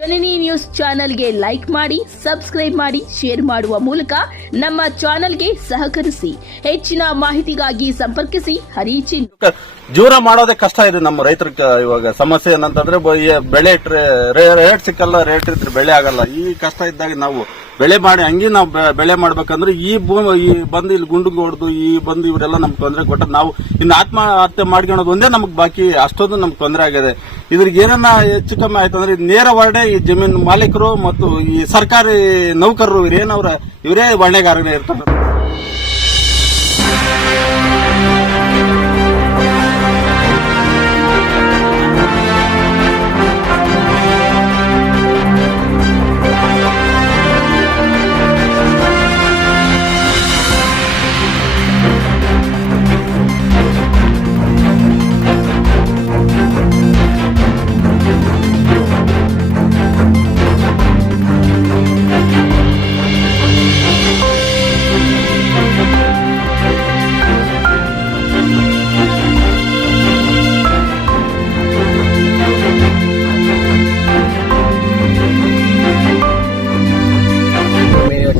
ಜನನಿ news ಚಾನೆಲ್ಗೆ like ಮಾಡಿ, subscribe ಮಾಡಿ, ಶೇರ್ ಮಾಡುವ ಮೂಲಕ ನಮ್ಮ ಚಾನೆಲ್ಗೆ ಸಹಕರಿಸಿ. ಹೆಚ್ಚಿನ ಮಾಹಿತಿಗಾಗಿ ಸಂಪರ್ಕಿಸಿ ಹರಿಚಿನ್. ಜೀವನ ಮಾಡೋದೇ ಕಷ್ಟ ಇದೆ ನಮ್ಮ ರೈತರಿಗೆ. ಇವಾಗ ಸಮಸ್ಯೆ ಏನಂತಂದ್ರೆ ಬೆಳೆ ರೇಟ್ ಸಿಕ್ಕಲ್ಲ, ರೇಟ್ ಇದ್ರೆ ಬೆಳೆ ಆಗಲ್ಲ. ಈ ಕಷ್ಟ ಇದ್ದಾಗ ನಾವು ಬೆಳೆ ಮಾಡಿ ಹಂಗೆ ನಾವು ಬೆಳೆ ಮಾಡ್ಬೇಕಂದ್ರೆ ಈ ಬಂದು ಇಲ್ಲಿ ಗುಂಡು ಹೊಡೆದು ಬಂದು ಇವರೆಲ್ಲ ನಮ್ಗೆ ತೊಂದರೆ ಕೊಟ್ಟ ನಾವು ಇನ್ನು ಆತ್ಮಹತ್ಯೆ ಮಾಡ್ಕೊಳೋದು ಒಂದೇ ನಮ್ಗೆ ಬಾಕಿ. ಅಷ್ಟೊಂದು ನಮ್ಗೆ ತೊಂದರೆ ಆಗಿದೆ. ಇದ್ರಿಗೆ ಏನನ್ನ ಹೆಚ್ಚು ಕಮ್ಮಿ ಆಯ್ತು ಅಂದ್ರೆ ನೇರ ಹೊರಡೆ ಈ ಜಮೀನು ಮಾಲೀಕರು ಮತ್ತು ಈ ಸರ್ಕಾರಿ ನೌಕರರು ಇವರೇ ಹೊಣೆಗಾರನೇ ಇರ್ತಾರೆ.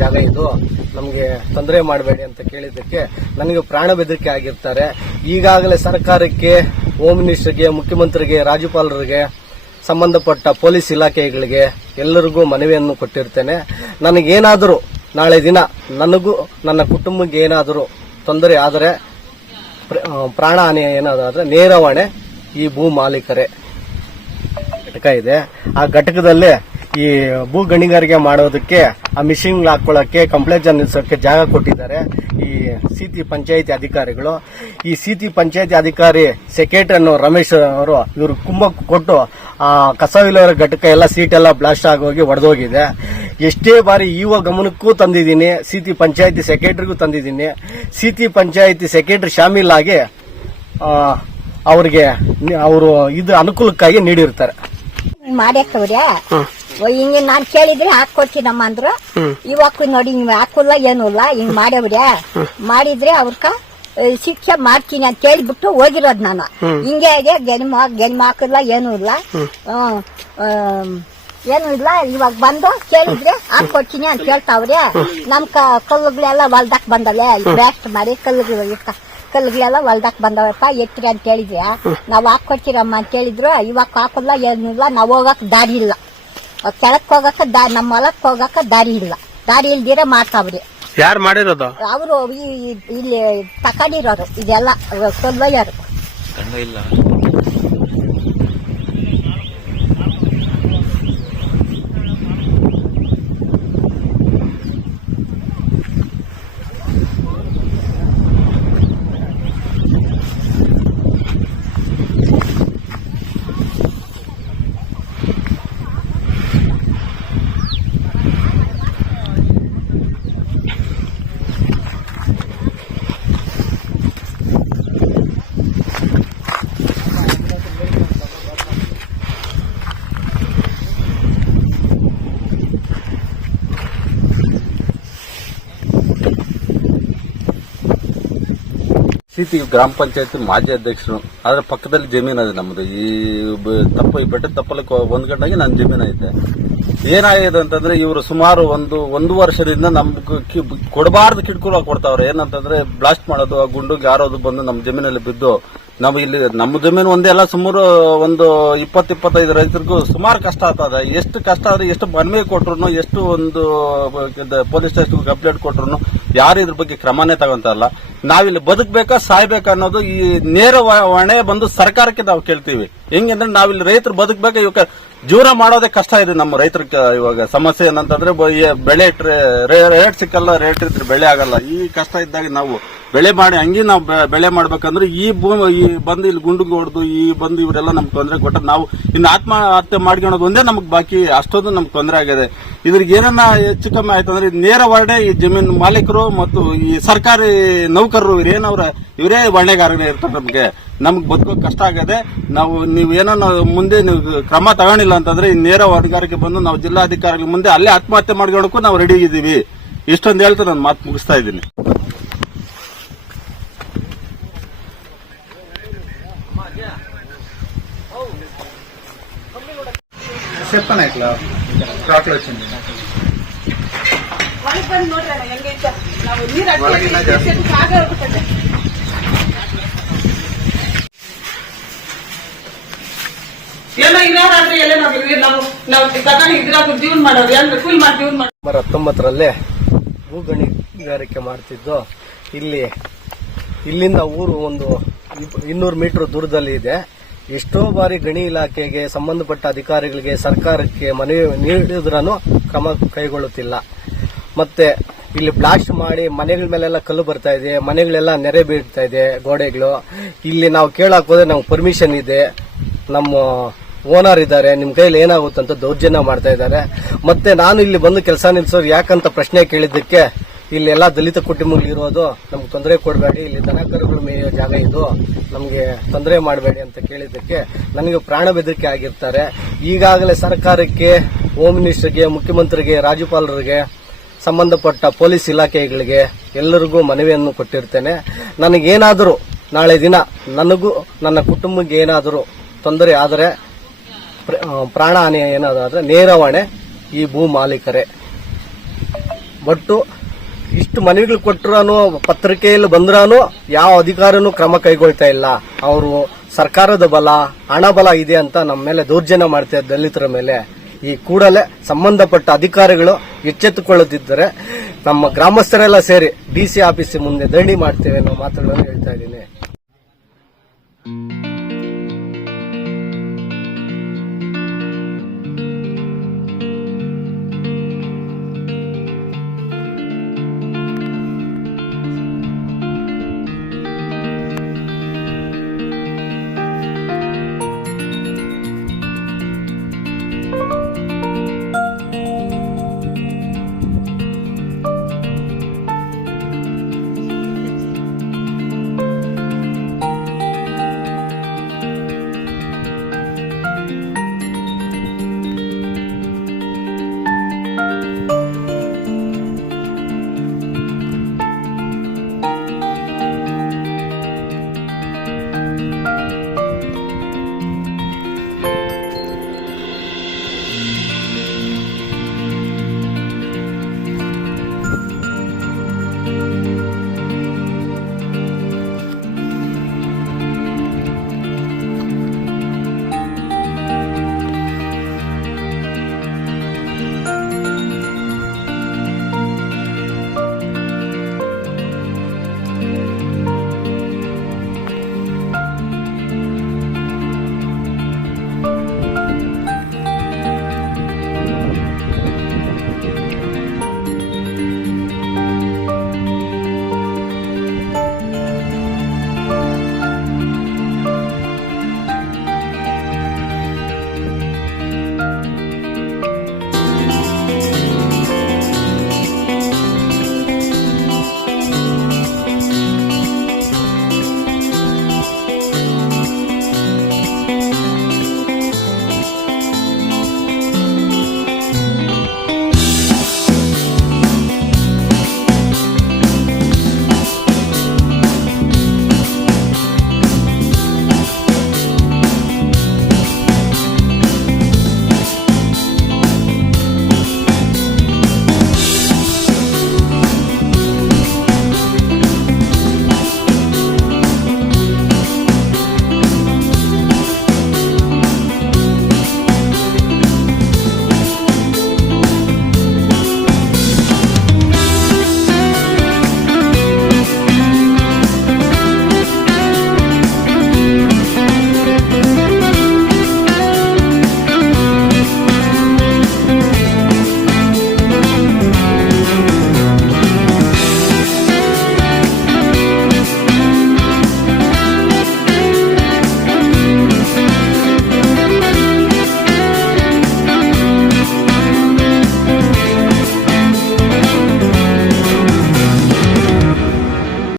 ಜಾಗ ಇದು, ನಮಗೆ ತೊಂದರೆ ಮಾಡಬೇಡಿ ಅಂತ ಕೇಳಿದ್ದಕ್ಕೆ ನನಗೆ ಪ್ರಾಣ ಬೆದರಿಕೆ ಆಗಿರ್ತಾರೆ. ಈಗಾಗಲೇ ಸರ್ಕಾರಕ್ಕೆ, ಹೋಮ್ ಮಿನಿಸ್ಟರ್ಗೆ, ಮುಖ್ಯಮಂತ್ರಿಗೆ, ರಾಜ್ಯಪಾಲರಿಗೆ, ಸಂಬಂಧಪಟ್ಟ ಪೊಲೀಸ್ ಇಲಾಖೆಗಳಿಗೆ ಎಲ್ಲರಿಗೂ ಮನವಿಯನ್ನು ಕೊಟ್ಟಿರ್ತೇನೆ. ನನಗೇನಾದರೂ ನಾಳೆ ದಿನ ನನಗೂ ನನ್ನ ಕುಟುಂಬಕ್ಕೆ ಏನಾದರೂ ತೊಂದರೆ ಆದರೆ, ಪ್ರಾಣ ಹಾನಿ ಏನಾದರೂ ನೇರ ಹೊಣೆ ಈ ಭೂ ಮಾಲೀಕರೇ. ಘಟಕ ಇದೆ, ಆ ಘಟಕದಲ್ಲೇ ಈ ಭೂ ಗಣಿಗಾರಿಕೆ ಮಾಡೋದಕ್ಕೆ ಆ ಮಿಷಿನ್ ಹಾಕೊಳ್ಳಕ್ಕೆ, ಕಂಪ್ಲೇಂಟ್ ನಿಲ್ಲಿಸೋಕೆ ಜಾಗ ಕೊಟ್ಟಿದ್ದಾರೆ ಈ ಸಿಟಿ ಪಂಚಾಯಿತಿ ಅಧಿಕಾರಿಗಳು. ಈ ಸಿಟಿ ಪಂಚಾಯಿತಿ ಅಧಿಕಾರಿ ಸೆಕ್ರೆಟರಿ ಅನ್ನೋ ರಮೇಶ್ ಅವರು ಇವರು ಕುಂಭಕ್ಕೆ ಕೊಟ್ಟು ಆ ಕಸ ವಿಲೇವಾರಿ ಘಟಕ ಎಲ್ಲ ಸೀಟ್ ಎಲ್ಲ ಬ್ಲಾಸ್ಟ್ ಆಗೋಗಿ ಒಡೆದೋಗಿದೆ. ಎಷ್ಟೇ ಬಾರಿ ಇವ ಗಮನಕ್ಕೂ ತಂದಿದ್ದೀನಿ, ಸಿಟಿ ಪಂಚಾಯಿತಿ ಸೆಕ್ರೆಟರಿಗೂ ತಂದಿದ್ದೀನಿ. ಸಿಟಿ ಪಂಚಾಯಿತಿ ಸೆಕ್ರೆಟರಿ ಶಾಮೀಲ್ ಆಗಿ ಅವರು ಇದು ಅನುಕೂಲಕ್ಕಾಗಿ ನೀಡಿರ್ತಾರೆ. ಮಾಡ್ಯಾಕವ್ರ್ಯಾ ಹಿಂಗ ನಾನ್ ಕೇಳಿದ್ರೆ ಹಾಕೊಡ್ತೀನಮ್ಮ ಅಂದ್ರು. ಇವಾಗ ನೋಡಿ ನೀವು ಹಾಕಲ್ಲ ಏನೂ ಇಲ್ಲ, ಹಿಂಗ್ ಮಾಡ್ಯವ್ರ್ಯಾ ಮಾಡಿದ್ರೆ ಅವ್ರಕ ಶಿಕ್ಷೆ ಮಾಡ್ತೀನಿ ಅಂತ ಹೇಳಿಬಿಟ್ಟು ಹೋಗಿರೋದ್ ನಾನು. ಹಿಂಗೆ ಗೆಲ್ಮ ಹಾಕಲ್ಲ ಏನೂ ಇಲ್ಲ, ಏನೂ ಇಲ್ಲ. ಇವಾಗ ಬಂದು ಕೇಳಿದ್ರೆ ಹಾಕೊಡ್ತೀನಿ ಅಂತ ಹೇಳ್ತಾವ್ರೆ. ನಮ್ ಕಲ್ಲುಗಳೆಲ್ಲ ಹೊಲ್ದಾಕ್ ಬಂದಲ್ಲ, ಬ್ಯಾಸ್ಟ್ ಮಾಡಿ ಕಲ್ಲುಗಳೆಲ್ಲ ಹೊಲ್ದಾಕ್ ಬಂದವಪ್ಪ ಎತ್ರಿ ಅಂತ ಹೇಳಿದ್ರೆ ನಾವ್ ಹಾಕೊಡ್ತೀರಮ್ಮ ಅಂತ ಹೇಳಿದ್ರು. ಇವಾಗ ಹಾಕಲ್ಲ ಏನಿಲ್ಲ, ನಾವ್ ಹೋಗಕ್ ದಾರಿ ಇಲ್ಲ, ಕೆಳಕ್ ಹೋಗಕ್ಕ ನಮ್ಮ ಹೊಲಕ್ ಹೋಗಕ್ಕ ದಾರಿ ಇಲ್ಲ. ದಾರಿ ಇಲ್ದಿರ ಮಾಡ್ತಾವ್ರಿ. ಯಾರು ಮಾಡಿರೋದು? ಅವರು ಇಲ್ಲಿ ತಕೊಂಡಿರೋರು ಇದೆಲ್ಲ ಕೊಲ್ವಯ್ಯರು. ಸಿಟಿ ಗ್ರಾಮ ಪಂಚಾಯತ್ ಮಾಜಿ ಅಧ್ಯಕ್ಷರು. ಆದ್ರೆ ಪಕ್ಕದಲ್ಲಿ ಜಮೀನು ಇದೆ ನಮ್ದು. ಈ ಬೆಟ್ಟದ ತಪ್ಪಲಕ್ಕೆ ಒಂದ್ ಗಂಟೆಗೆ ನನ್ನ ಜಮೀನು ಐತೆ. ಏನಾಗಿದೆ ಅಂತಂದ್ರೆ ಇವರು ಸುಮಾರು ಒಂದು ವರ್ಷದಿಂದ ನಮ್ಗೆ ಕೊಡಬಾರ್ದು ಕಿಡ್ಕುಳ ಕೊಡ್ತಾವ್ರೆ. ಏನಂತಂದ್ರೆ ಬ್ಲಾಸ್ಟ್ ಮಾಡೋದು, ಆ ಗುಂಡುಗೆ ಯಾರೋದು ಬಂದು ನಮ್ಮ ಜಮೀನಲ್ಲಿ ಬಿದ್ದು ನಾವು ಇಲ್ಲಿ ನಮ್ಮ ಜಮೀನು ಒಂದೇ ಅಲ್ಲ, ಸುಮಾರು ಒಂದು 20-25 ರೈತರಿಗೂ ಸುಮಾರು ಕಷ್ಟ ಆಗ್ತದೆ. ಎಷ್ಟು ಕಷ್ಟ ಆದ್ರೆ, ಎಷ್ಟು ಮನವಿ ಕೊಟ್ರು, ಎಷ್ಟು ಒಂದು ಪೊಲೀಸ್ ಸ್ಟೇಷನ್ ಕಂಪ್ಲೇಂಟ್ ಕೊಟ್ರು ಯಾರು ಇದ್ರ ಬಗ್ಗೆ ಕ್ರಮನೇ ತಗೊಂತಲ್ಲ. ನಾವಿಲ್ಲಿ ಬದುಕಬೇಕಾ ಸಾಯ್ಬೇಕಾ ಅನ್ನೋದು ಈ ನೇರ ಹೊಣೆ ಬಂದು ಸರ್ಕಾರಕ್ಕೆ ನಾವು ಕೇಳ್ತೀವಿ. ಹೆಂಗಂದ್ರೆ ನಾವಿಲ್ಲಿ ರೈತರು ಬದುಕಬೇಕಾ, ಇವಾಗ ಜೀವನ ಮಾಡೋದೇ ಕಷ್ಟ ಇದೆ ನಮ್ಮ ರೈತರಿಗೆ. ಇವಾಗ ಸಮಸ್ಯೆ ಏನಂತಂದ್ರೆ ಬೆಳೆ ರೇಟ್ ಸಿಕ್ಕಲ್ಲ, ರೇಟ್ ಇದ್ರೆ ಬೆಳೆ ಆಗಲ್ಲ. ಈ ಕಷ್ಟ ಇದ್ದಾಗ ನಾವು ಬೆಳೆ ಮಾಡಿ ಹಂಗೆ ನಾವು ಬೆಳೆ ಮಾಡ್ಬೇಕಂದ್ರೆ ಈ ಬಂದು ಇಲ್ಲಿ ಗುಂಡು ಹೊಡೆದು ಬಂದು ಇವರೆಲ್ಲ ನಮ್ಗೆ ತೊಂದರೆ ಕೊಟ್ಟ ನಾವು ಇನ್ನು ಆತ್ಮಹತ್ಯೆ ಮಾಡ್ಕೊಳೋದು ಒಂದೇ ನಮ್ಗೆ ಬಾಕಿ. ಅಷ್ಟೊಂದು ನಮ್ಗೆ ತೊಂದರೆ ಆಗಿದೆ. ಇದ್ರಿಗೆ ಏನನ್ನ ಹೆಚ್ಚು ಕಮ್ಮಿ ಆಯ್ತು ಅಂದ್ರೆ ನೇರ ಹೊರಡೆ ಈ ಜಮೀನು ಮಾಲೀಕರು ಮತ್ತು ಈ ಸರ್ಕಾರಿ ನೌಕರರು ಇವರೇ ಹೊಣೆಗಾರನೇ ಇರ್ತಾರೆ. ನಮ್ಗೆ ಬದುಕೋ ಕಷ್ಟ ಆಗದೆ. ನೀವೇನೋ ಮುಂದೆ ನೀವು ಕ್ರಮ ತಗೊಂಡಿಲ್ಲ ಅಂತಂದ್ರೆ ನೇರ ಹೊಣೆಗಾರಿಕೆ ಬಂದು ನಾವು ಜಿಲ್ಲಾಧಿಕಾರಿಗಳ ಮುಂದೆ ಅಲ್ಲೇ ಆತ್ಮಹತ್ಯೆ ಮಾಡ್ಕೊಳಕ್ಕೂ ನಾವು ರೆಡಿ ಇದ್ದೀವಿ. ಇಷ್ಟೊಂದು ಹೇಳ್ತಾ ನಾನು ಮಾತು ಮುಗಿಸ್ತಾ ಇದ್ದೀನಿ. చెప్పనా ఇట్లా ట్రాక్లో వచ్చింది ಏನೋ ಇರೋರಾದ್ರೆ ಎಲ್ಲ ನಾವು ತಗೊಂಡು ಇದ್ರಾಗ ಜೀವನ ಮಾಡೋರು ಅಂದ್ರೆ ಕೂಲಿ ಮಾಡಿ ಜೀವನ ಮಾಡೋರು. 1919 ಭೂ ಗಣಿಗಾರಿಕೆ ಮಾಡ್ತಿದ್ದು ಇಲ್ಲಿಂದ ಊರು ಒಂದು 200 ಮೀಟರ್ ದೂರದಲ್ಲಿ ಇದೆ. ಎಷ್ಟೋ ಬಾರಿ ಗಣಿ ಇಲಾಖೆಗೆ ಸಂಬಂಧಪಟ್ಟ ಅಧಿಕಾರಿಗಳಿಗೆ ಸರ್ಕಾರಕ್ಕೆ ಮನವಿ ನೀಡಿದ್ರೂ ಕ್ರಮ ಕೈಗೊಳ್ಳುತ್ತಿಲ್ಲ. ಮತ್ತೆ ಇಲ್ಲಿ ಬ್ಲಾಸ್ಟ್ ಮಾಡಿ ಮನೆಗಳ ಮೇಲೆಲ್ಲ ಕಲ್ಲು ಬರ್ತಾ ಇದೆ, ಮನೆಗಳೆಲ್ಲ ನೆರೆ ಬೀಳ್ತಾ ಇದೆ ಗೋಡೆಗಳು. ಇಲ್ಲಿ ನಾವು ಕೇಳಕ್ ಹೋದ್ರೆ ನಮ್ಗೆ ಪರ್ಮಿಷನ್ ಇದೆ, ನಮ್ಮ ಓನರ್ ಇದ್ದಾರೆ, ನಿಮ್ ಕೈಲಿ ಏನಾಗುತ್ತಂತ ದೌರ್ಜನ್ಯ ಮಾಡ್ತಾ ಇದ್ದಾರೆ. ಮತ್ತೆ ನಾನು ಇಲ್ಲಿ ಬಂದು ಕೆಲಸ ನಿಲ್ಸೋರು ಯಾಕಂತ ಪ್ರಶ್ನೆ ಕೇಳಿದ್ದಕ್ಕೆ ಇಲ್ಲಿ ಎಲ್ಲಾ ದಲಿತ ಕುಟುಂಬಗಳು ಇರೋದು, ನಮ್ಗೆ ತೊಂದರೆ ಕೊಡಬೇಡಿ, ಇಲ್ಲಿ ದನಕರುಗಳು ಮೇಯೋ ಜಾಗ ಇದು, ನಮ್ಗೆ ತೊಂದರೆ ಮಾಡಬೇಡಿ ಅಂತ ಕೇಳಿದ್ದಕ್ಕೆ ನನಗೆ ಪ್ರಾಣ ಬೆದರಿಕೆ ಆಗಿರ್ತಾರೆ. ಈಗಾಗಲೇ ಸರ್ಕಾರಕ್ಕೆ, ಹೋಮ್ ಮಿನಿಸ್ಟರ್ಗೆ, ಮುಖ್ಯಮಂತ್ರಿಗೆ, ರಾಜ್ಯಪಾಲರಿಗೆ, ಸಂಬಂಧಪಟ್ಟ ಪೊಲೀಸ್ ಇಲಾಖೆಗಳಿಗೆ ಎಲ್ಲರಿಗೂ ಮನವಿಯನ್ನು ಕೊಟ್ಟಿರ್ತೇನೆ. ನನಗೇನಾದರೂ ನಾಳೆ ದಿನ ನನಗೂ ನನ್ನ ಕುಟುಂಬಕ್ಕೆ ಏನಾದರೂ ತೊಂದರೆ ಆದರೆ, ಪ್ರಾಣ ಹಾನಿ ಏನಾದ್ರೆ ನೇರ ಹೊಣೆ ಈ ಭೂ ಮಾಲೀಕರೇ. ಬಟ್ಟು ಇಷ್ಟು ಮನೆಗಳು ಕೊಟ್ಟರೂ ಪತ್ರಿಕೆಯಲ್ಲಿ ಬಂದ್ರೂ ಯಾವ ಅಧಿಕಾರಿನೂ ಕ್ರಮ ಕೈಗೊಳ್ತಾ ಇಲ್ಲ. ಅವರು ಸರ್ಕಾರದ ಬಲ, ಹಣ ಬಲ ಇದೆ ಅಂತ ನಮ್ಮ ಮೇಲೆ ದೌರ್ಜನ್ಯ ಮಾಡ್ತಾರೆ ದಲಿತರ ಮೇಲೆ. ಈ ಕೂಡಲೇ ಸಂಬಂಧಪಟ್ಟ ಅಧಿಕಾರಿಗಳು ಎಚ್ಚೆತ್ತುಕೊಳ್ಳುತ್ತಿದ್ದರೆ ನಮ್ಮ ಗ್ರಾಮಸ್ಥರೆಲ್ಲ ಸೇರಿ DC ಆಫೀಸ್ ಮುಂದೆ ಧರಣಿ ಮಾಡ್ತೇವೆ ಅನ್ನೋ ಮಾತುಗಳನ್ನು ಹೇಳ್ತಾ ಇದ್ದೀನಿ.